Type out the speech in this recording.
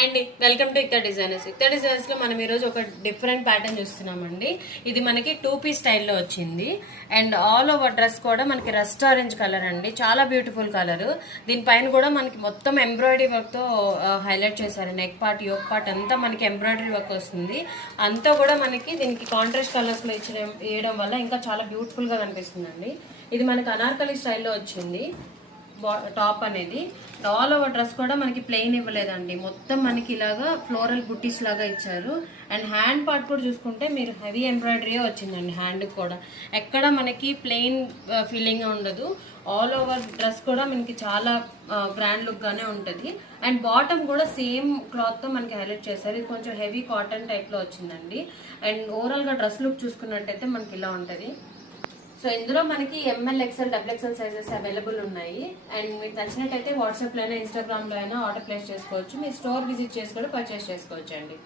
Hi అండి, welcome to ఇక్తా designers. ఇక్తా designers లో మనం ఈరోజు ఒక డిఫరెంట్ ప్యాటర్న్ చూస్తున్నామండి. ఇది మనకి 2 పీస్ స్టైల్లో వచ్చింది అండ్ ఆల్ ఓవర్ డ్రెస్ కూడా మనకి రస్ట్ ఆరెంజ్ కలర్ అండి. చాలా బ్యూటిఫుల్ కలర్. దీనిపైన కూడా మనకి మొత్తం ఎంబ్రాయిడరీ వర్క్ తో హైలైట్ చేశారు. నెక్ పార్ట్, యోక్ పార్ట్ అంతా మనకి ఎంబ్రాయిడరీ వర్క్ వస్తుంది. అంతా కూడా మనకి దీనికి కాంట్రాస్ట్ కలర్స్ లో వేయడం వల్ల ఇంకా చాలా బ్యూటిఫుల్ గా కనిపిస్తుందండి. ఇది మనకి అనార్కలి స్టైల్లో వచ్చింది. టాప్ అనేది ఆల్ ఓవర్ డ్రెస్ కూడా మనకి ప్లెయిన్ ఇవ్వలేదండి. మొత్తం మనకి ఇలాగా ఫ్లోరల్ బుట్టీస్ లాగా ఇచ్చారు. అండ్ హ్యాండ్ పార్ట్ కూడా చూసుకుంటే మీరు హెవీ ఎంబ్రాయిడరీ వచ్చిందండి. హ్యాండ్ కూడా ఎక్కడ మనకి ప్లెయిన్ ఫీలింగ్ ఉండదు. ఆల్ ఓవర్ డ్రెస్ కూడా మనకి చాలా గ్రాండ్ లుక్ గానే ఉంటుంది. అండ్ బాటమ్ కూడా సేమ్ క్లాత్ తో మనకి హైలైట్ చేశారు. ఇది కొంచెం హెవీ కాటన్ టైప్ లో వచ్చిందండి. అండ్ ఓవరాల్ గా డ్రెస్ లుక్ చూసుకున్నట్టయితే మనకి ఇలా ఉంటది. సో ఇందులో మనకి ML, XL, XXL sizes available ఉన్నాయి. అండ్ మీకు నచ్చినట్టయితే వాట్సాప్ లో అయినా, ఇన్స్టాగ్రామ్ లో అయినా ఆర్డర్ ప్లేస్ చేసుకోవచ్చు. మీ స్టోర్ విజిట్ చేసి కూడా పర్చేస్ చేసుకోవచ్చు అండి.